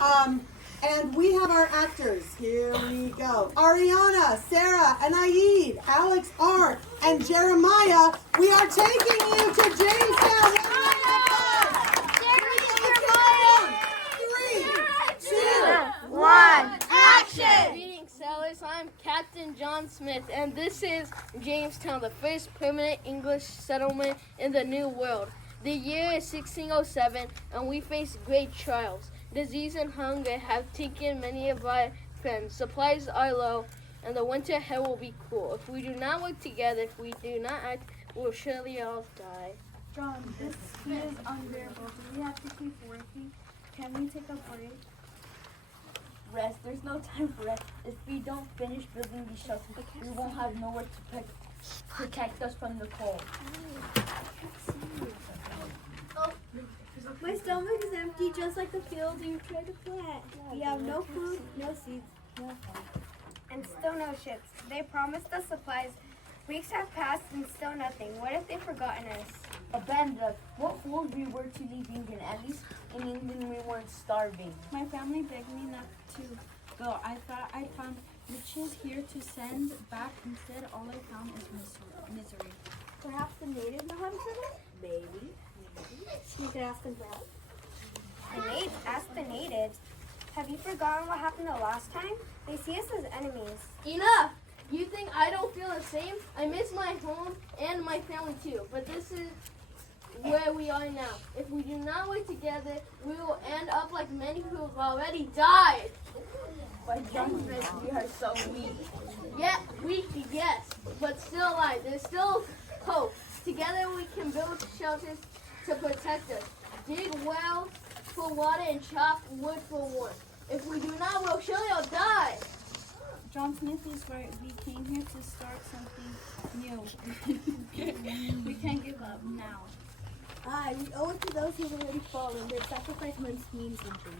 And we have our actors. Here we go. Ariana, Sarah, and Aid, Alex R., and Jeremiah. We are taking you to Jamestown. Three, two, one, action! Greetings, sailors. I'm Captain John Smith, and this is Jamestown, the first permanent English settlement in the New World. The year is 1607, and we face great trials. Disease and hunger have taken many of our friends. Supplies are low, and the winter ahead will be cool. If we do not work together, if we do not act, we will surely all die. John, this heat is unbearable. Do we have to keep working? Can we take a break? Rest. There's no time for rest. If we don't finish building these shelters, we won't have nowhere to protect us from the cold. My stomach is empty, just like the fields you tried to plant. We have no food, no seeds, no fun. And still no ships. They promised us supplies. Weeks have passed and still nothing. What if they've forgotten us? Abandoned us. What fools we were to leave England. At least in England we weren't starving. My family begged me not to go. I thought I found riches here to send back. Instead, all I found is misery. Perhaps the natives know how to swim? Maybe. You could ask them for help. Ask the natives. Have you forgotten what happened the last time? They see us as enemies. Enough! You think I don't feel the same? I miss my home and my family too, but this is where we are now. If we do not work together, we will end up like many who have already died. By John Smith, we are so weak. Yeah, weak, yes, but still alive. There's still hope. Together we can build shelters to protect us. Dig wells for water and chop wood for warmth. If we do not, we'll surely all die. John Smith is right. We came here to start something new. We can't give up now. We owe it to those who have already fallen. Their sacrifice must mean something.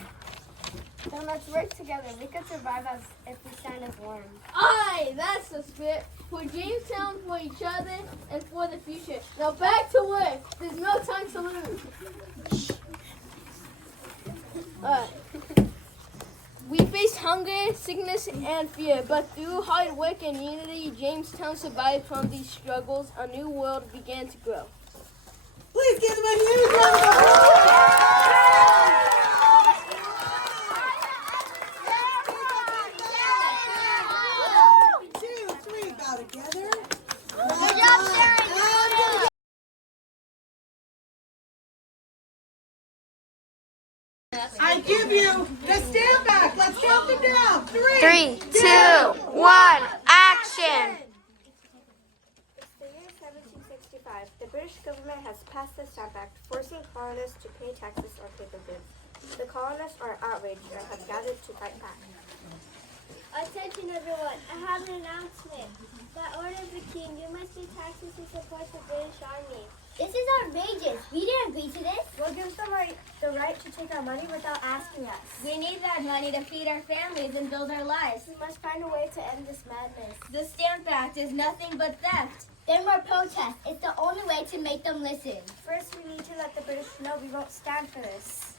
Then let's work together. We could survive as if we stand as one. Aye, that's the spirit. For Jamestown, for each other, and for the future. Now back to work. There's no time to lose. We faced hunger, sickness, and fear, but through hard work and unity, Jamestown survived from these struggles. A new world began to grow. please give them a huge round of applause. 2, 3, bow together. Good job, Sharon. I give you the stand back. Let's count them down. 3, 2, 1, action! It's the year 1765. The British government has passed the Stamp Act, forcing colonists to pay taxes on paper goods. The colonists are outraged and have gathered to fight back. Attention everyone, I have an announcement. By order of the king, you must pay taxes to support the British Army. This is outrageous. We didn't agree to this. What gives them the right to take our money without asking us? We need that money to feed our families and build our lives. We must find a way to end this madness. The Stamp Act is nothing but theft. Then we're protest. It's the only way to make them listen. First, we need to let the British know we won't stand for this.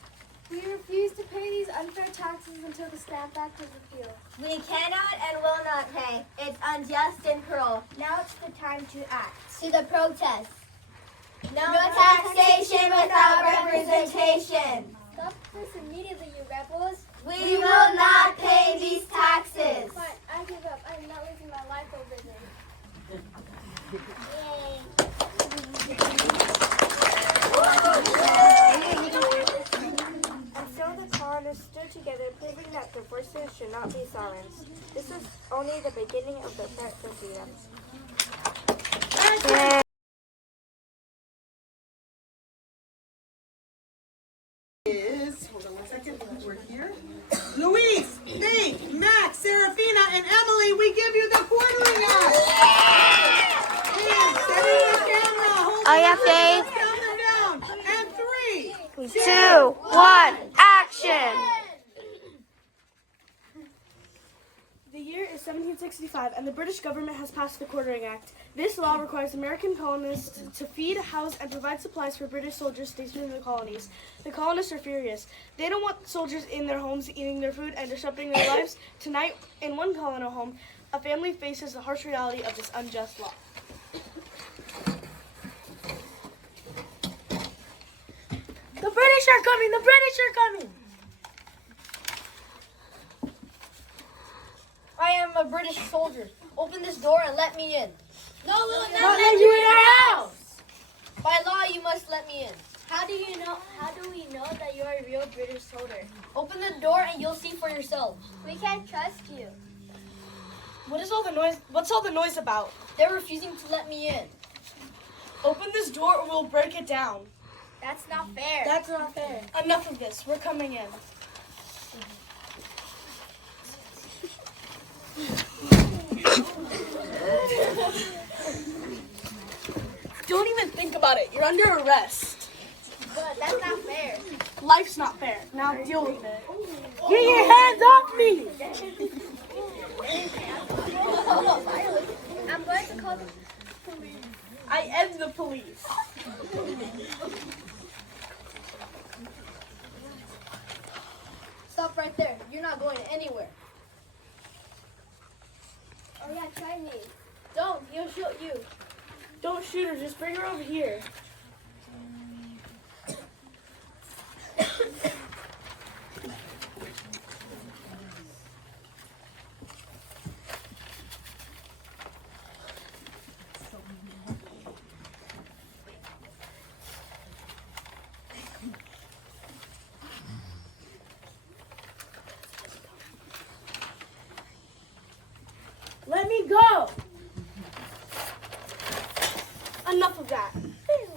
We refuse to pay these unfair taxes until the Stamp Act is repealed. We cannot and will not pay. It's unjust and cruel. Now it's the time to act. To the protest. No taxation without representation. Stop this immediately, you rebels. We will not pay these taxes. Fine, I give up. I'm not losing my life over this. And so the colonists stood together, proving that their voices should not be silenced. This is only the beginning of the fight for freedom. Hold on one second, we're here. Louise, Faith, Max, Serafina, and Emily, we give you the quartering act. And setting the camera. Hold Oh, yeah, on, Faith. let's count them down. And 3, 2, 1, action! The year is 1765, and the British government has passed the Quartering Act. This law requires American colonists to feed, house, and provide supplies for British soldiers stationed in the colonies. The colonists are furious. They don't want soldiers in their homes eating their food and disrupting their lives. Tonight, in one colonial home, a family faces the harsh reality of this unjust law. The British are coming! The British are coming! I am a British soldier. Open this door and let me in. No, we will Not let you in our house! By law, you must let me in. How do we know that you're a real British soldier? Open the door and you'll see for yourselves. We can't trust you. What is all the noise? What's all the noise about? They're refusing to let me in. Open this door or we'll break it down. That's not fair. That's not fair. Enough of this. We're coming in. Don't even think about it. You're under arrest. But that's not fair. Life's not fair. Now deal with it. Get your hands off me! I'm going to call the police. I am the police. Stop right there. You're not going anywhere. Oh yeah, try me. Don't. He'll shoot you. Don't shoot her. Just bring her over here. Let me go! Enough of that.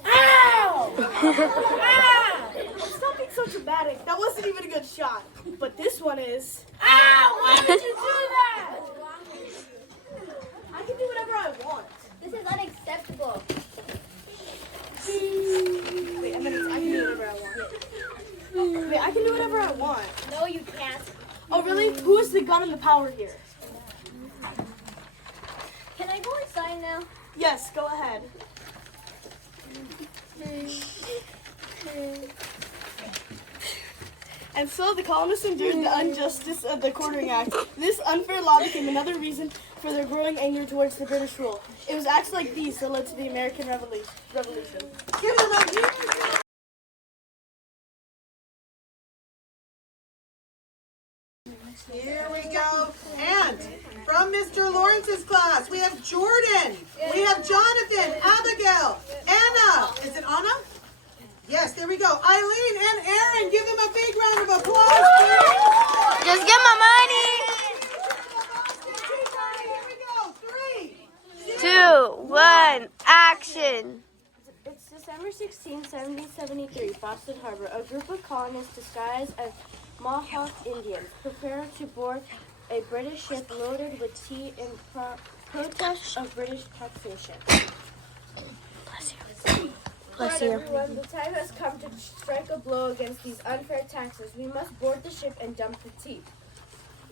Ow! Ah! Stop being so dramatic. That wasn't even a good shot. But this one is. Ow! Why did you do that? I can do whatever I want. This is unacceptable. Wait a minute. I can do whatever I want. Wait, I can do whatever I want. No, you can't. Oh, really? Who is the gun and the power here? Can I go inside now? Yes, go ahead. And so the colonists endured the injustice of the Quartering Act. This unfair law became another reason for their growing anger towards the British rule. It was acts like these that led to the American Revolution. Give them a huge Here we go. And from Mr. Lawrence's class, we have Jordan, we have Jonathan, Abigail, Anna. Is it Anna? Yes, there we go. Eileen and Aaron. Give them a big round of applause, please. Just get my money. Here we go. 3, 2, 1, action! It's December 16, 1773, Boston Harbor. A group of colonists disguised as Mohawk Indians prepare to board a British ship loaded with tea in protest of British taxation. Bless you. Everyone, the time has come to strike a blow against these unfair taxes. We must board the ship and dump the tea.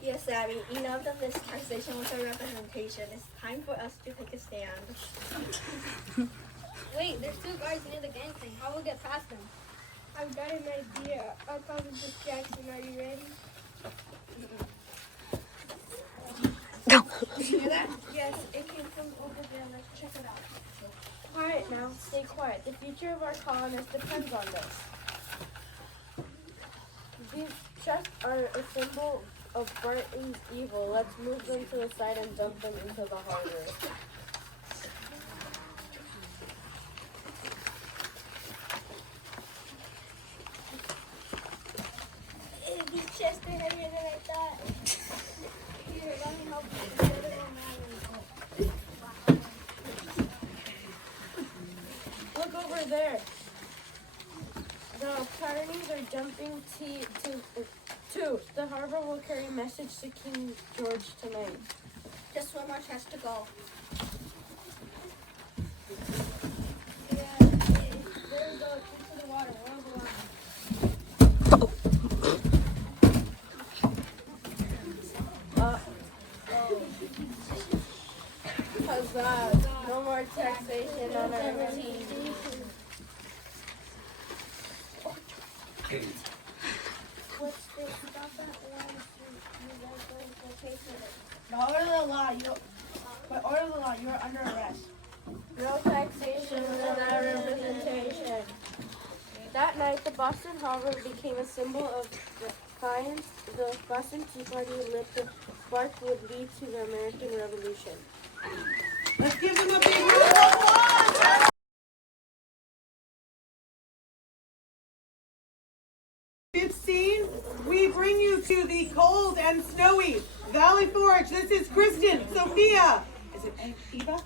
Yes, Abby, enough of this taxation with our representation. It's time for us to take a stand. Wait, there's 2 guards near the gangplank. How will we get past them? I've got an idea. I'll call the distraction. Are you ready? Go. Did you hear that? Yes, it came from over there. Let's check it out. Quiet now, stay quiet. The future of our colonists depends on this. These chests are a symbol of Brighton's evil. Let's move them to the side and dump them into the harbor. These chests are heavier than I thought. Here, let me help you. Set it on Look over there. The Pyrenees are dumping tea to the harbor will carry a message to King George tonight. Just 1 more chest to go. There we go. Into the water. We're on the line. Huzzah! No more taxation on our team. By order of the law, you are under arrest. No taxation without representation. That night, the Boston Harbor became a symbol of defiance. The Boston Tea Party lit the spark would lead to the American Revolution. Let's give them a big round of applause. We bring you to the cold and snowy Valley Forge. This is Kristen, Sophia, is it Eva?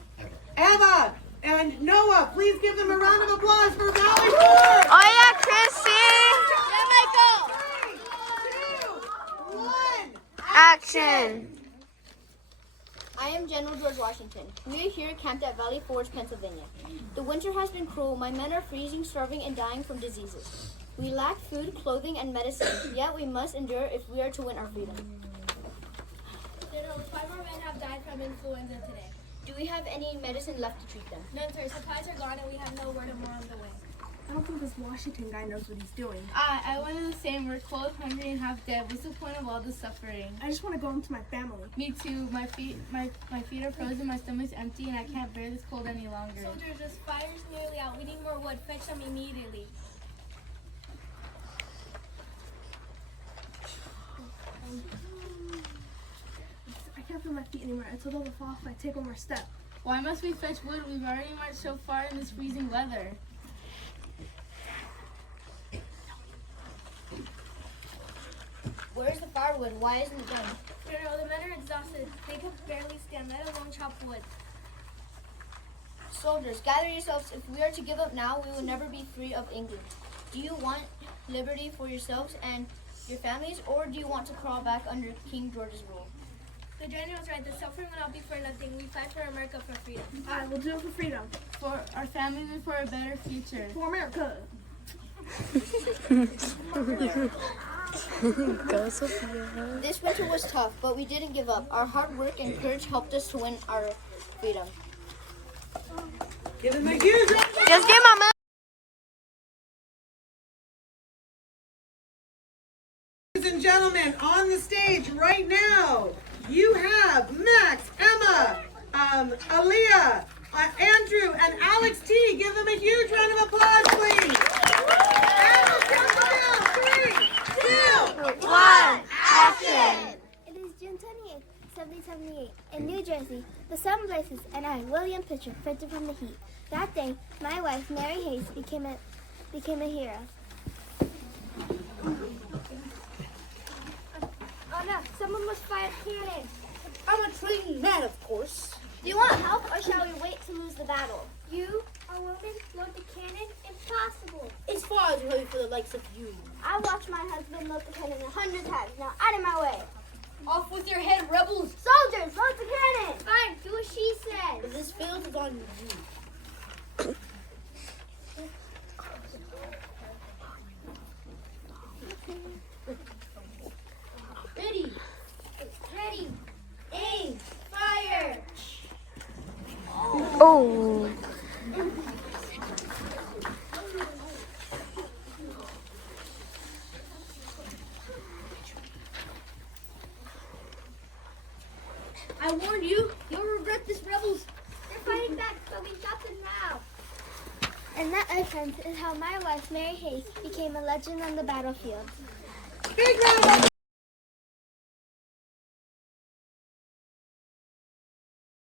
Eva and Noah. Please give them a round of applause for Valley Forge. Oh yeah, Chrissy! 3, 2, 1. Action! I am General George Washington. We are here camped at Valley Forge, Pennsylvania. The winter has been cruel. My men are freezing, starving, and dying from diseases. We lack food, clothing, and medicine, yet we must endure if we are to win our freedom. General, 5 more men have died from influenza today. Do we have any medicine left to treat them? None, sir. Supplies are gone and we have no word of more on the way. I don't think this Washington guy knows what he's doing. I want to the same. We're cold, hungry, and half dead. What's the point of all this suffering? I just want to go home to my family. Me too. My feet are frozen. My stomach's empty, and I can't bear this cold any longer. Soldiers, this fire's nearly out. We need more wood. Fetch some immediately. I can't feel my feet anymore. I told them to fall off if I take one more step. Why must we fetch wood? We've already marched so far in this freezing weather. Where's the firewood? Why isn't it done? General, the men are exhausted. They can barely stand, let alone chop wood. Soldiers, gather yourselves. If we are to give up now, we will never be free of England. Do you want liberty for yourselves and your families, or do you want to crawl back under King George's rule? The general's right. The suffering will not be for nothing. We fight for America for freedom. I will do it for freedom. For our families and for a better future. For America. Go, Sophia. This winter was tough, but we didn't give up. Our hard work and courage helped us to win our freedom. Give them a huge round. Just give my mom. Ladies and gentlemen, on the stage right now, you have Max, Emma, Aaliyah, Andrew, and Alex T. Give them a huge round of applause, please. And we'll count them down. 3, 2, 1, action! It is June 28th, 1778, in New Jersey. The sun blazes, and I, William Pitcher, printed from the heat. That day, my wife, Mary Hayes, became a hero. Oh no, someone must fire a cannon. I'm a trained man, of course. Do you want help, or shall we wait to lose the battle? You, a woman, load the cannon? Impossible. It's far too heavy for the likes of you. I watched my husband load the cannon 100 times. Now out of my way. Off with your head, rebels! Soldiers, load the cannon. Fine, do what she says. If this fails, it's on you. Ready. Ready. Aim. Fire. Oh. I warned you. You'll regret this, rebels. They're fighting back, so we shot them now. And that, my friends, is how my wife, Mary Hayes, became a legend on the battlefield. big round of applause.